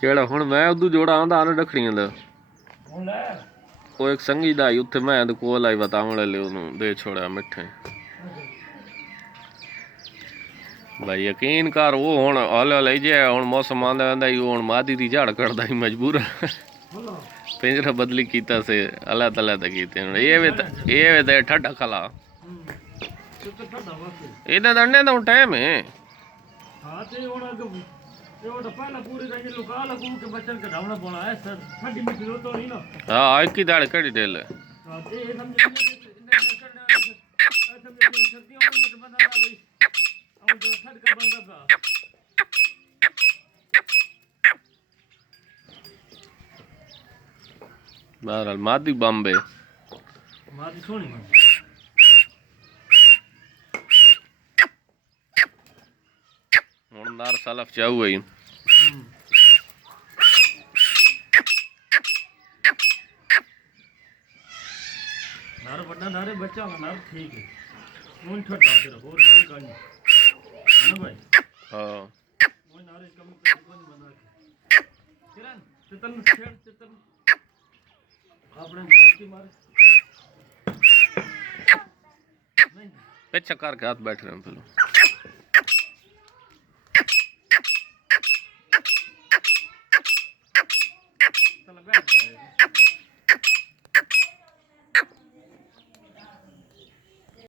ਕਿਹੜਾ ਹੁਣ ਮੈਂ ਉਦੋਂ ਜੋੜਾ ਆਂਦਾ ਨਾ ਰੱਖੜੀਆਂ ਦਾ ਹੁਣ ਲੈ ਉਹ ਇੱਕ ਸੰਗੀ ਦਾ ਉੱਥੇ ਮੈਂ ਦੇ ਕੋਲ ਆਈ ਬਤਾਵਣ ਲੈ ਉਹਨੂੰ ਦੇ ਛੋੜਿਆ ਮਿੱਠੇ भाई यकीन कर वो हुण हौले हौले जे हुण मौसम आंदा आंदा ही हुण मादी दी झाड़ कटदा ही मजबूर पिंजरा बदली कीता से अल्लाह तला दा कीते ये वे ठड्डा खला इधर दंडे तो टाइम है हां ते हुण ये तो पहला पूरी रंग लुका लगू के बच्चन कढावना पड़ा है सर ठंडी में रो तो नहीं ना हां एक ही दाड़ कड़ी डेल हां ते समझ सर्दियों में तो बंदा भाई और ठंड का बंदा था बहरहाल मादी बॉम्बे मादी सोनी हुण नार सलफ चाहू है नार बड़ा नारे बच्चा नार ठीक है उन ठड्डा तेरा और गल करनी है ना भाई हां वो नारे कम कोई बना के किरण चितन छेड़ चितन आपने किसकी मारे नहीं पीछे करके हाथ बैठ रहे हैं पहले चल बैठ